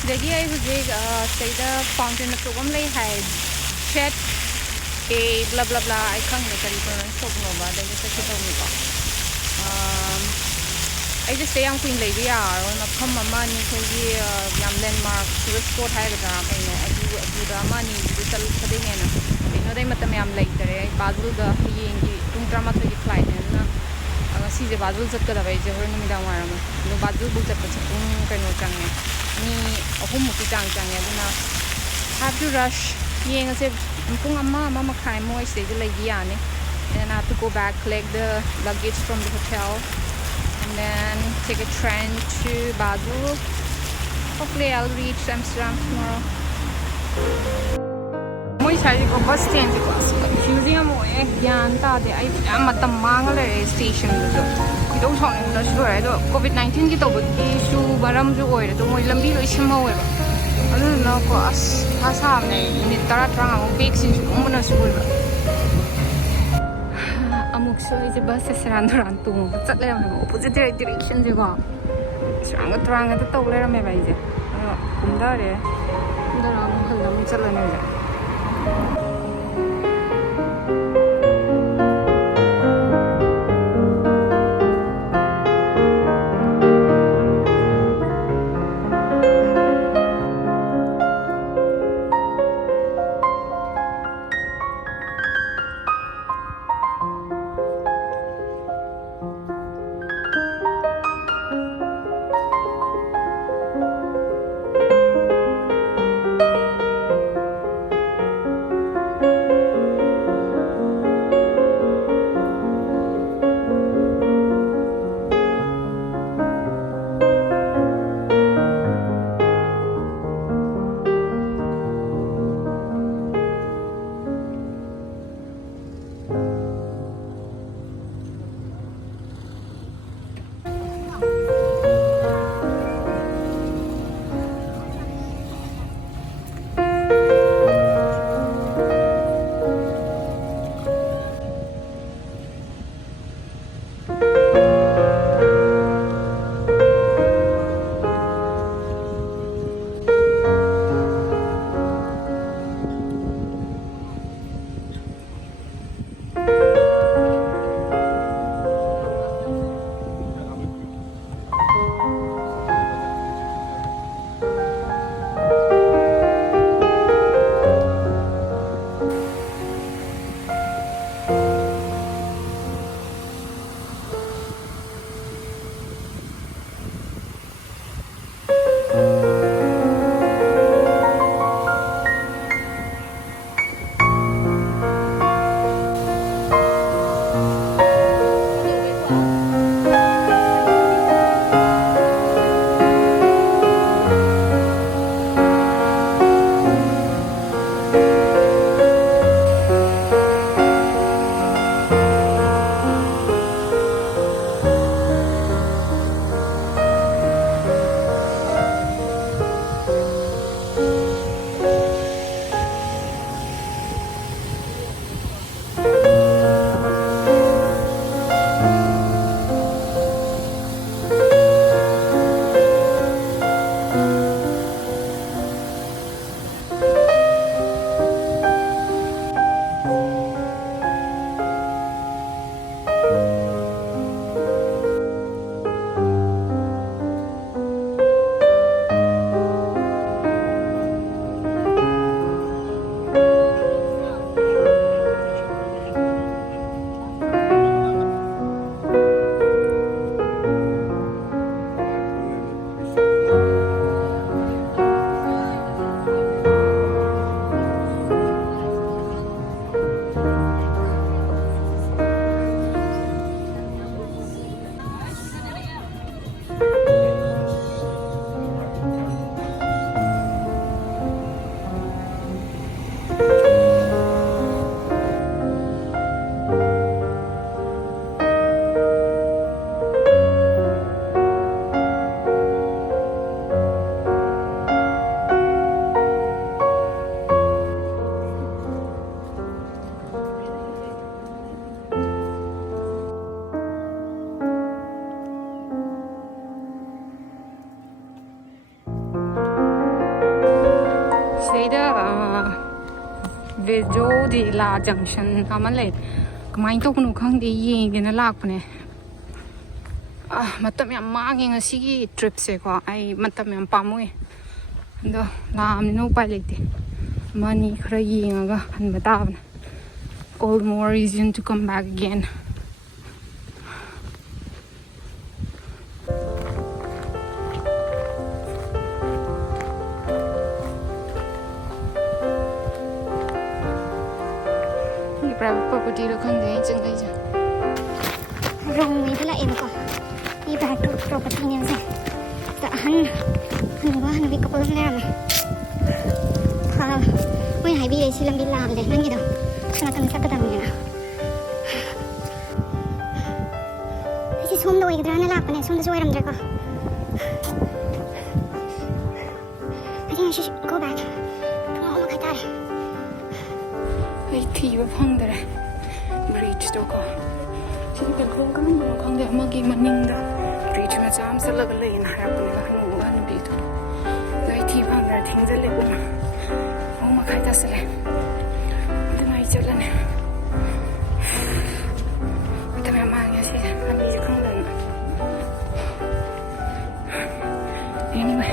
Sidagi ay hujig sayda fountain na program lay hai chat a blah blah blah I can't make any pronounce so no ba dahil sa kita mo ba I just say ang queen lady are on a come mama ni kundi yam landmark tourist spot hai ga kaino adu da mani du sal khade ne na ino dai matam yam lay tare bazul da yeng gi tung drama to gi flight na si je bazul zat ka da bai je hor ni da wa ma no bazul bu zat pa chung kaino chang ne ni ahum mu ki chang chang ne na have to rush yeng ase pung amma makai mo I stay like yani and I have to go back collect the luggage from the hotel and then take a train to Basel. Hopefully I'll reach Amsterdam tomorrow. Moi sai ko bus stand ko confusing mo gyan ta de ai matam mang le station do do thong da su ai do covid-19 ki to ki su baram ju oi do moi lambi lo sim ho ba anu na ko asa ne ni tara tara mo big sin su mo na su ba amuk so je bus se ran ran tu mo chat le mo opposite direction je ko sang ga to le ra me ba je kum da re da ra mo hal na mo chat le ne je เวโจดีลาจังชันทำอะไรก็ไม่ต้องหนูข้างดียิงกันนะลากไปเนี่ยมาตั้งยามมากยังสิกีทริปเสียกว่าไอ้มาตั้งยามปั๊มเว้ยเดี๋ยวลามนี่นู้ไปเลยดิมันนี่ใครยิงก็หันมาตาบนะ all more reason to come back again private property lo khang dei chang dei ja rong mi thala em ko ni private property ne se ta han vi ko pon na ma ha oi hai bi le silam bi lam le nang gi do sana kan sa ka dam ni na si som do ik drana la pa ne som do soiram dra ko I think I should go back to home ka taไอ้ที่ว่าพังแต่บริดจ์ตัวก็ที่เป็นโครงก็มันคงเดี๋ยวเมื่อกี้มันนิ่งดะบริดจ์มาจ้ามสลักเลยนะรับคนนี้ก็หนูว่าหนูดีตัวไอ้ที่พังแต่ทิ้งจะเล็กมาโอ้มาใครตัดสิเลยแต่ไม่เจอแล้วเนี่ยแต่แม่มาอย่างเงี้ยสิมันมีข้างหลัง anyway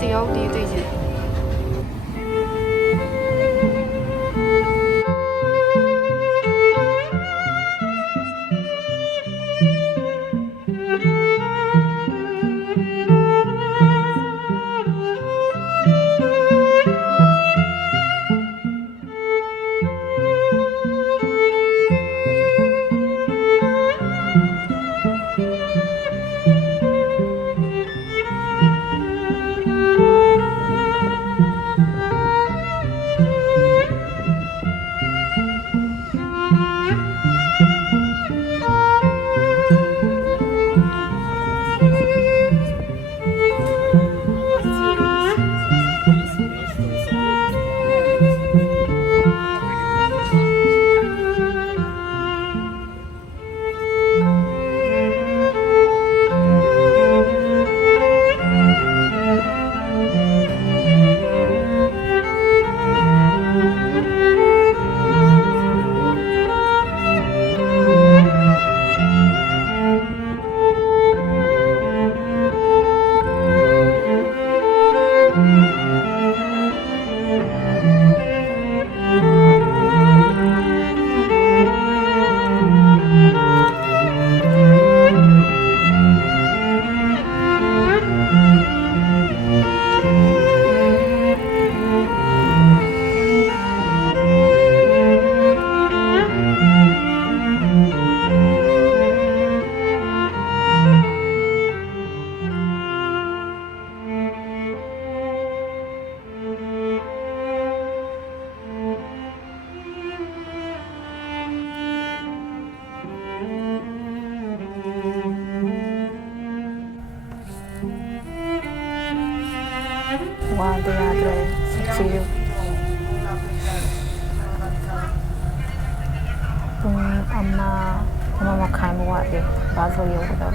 tiêu đi tới giờ 와도 야들 색시류 좀 엄마 엄마 막 갈모 와대 바소 요거다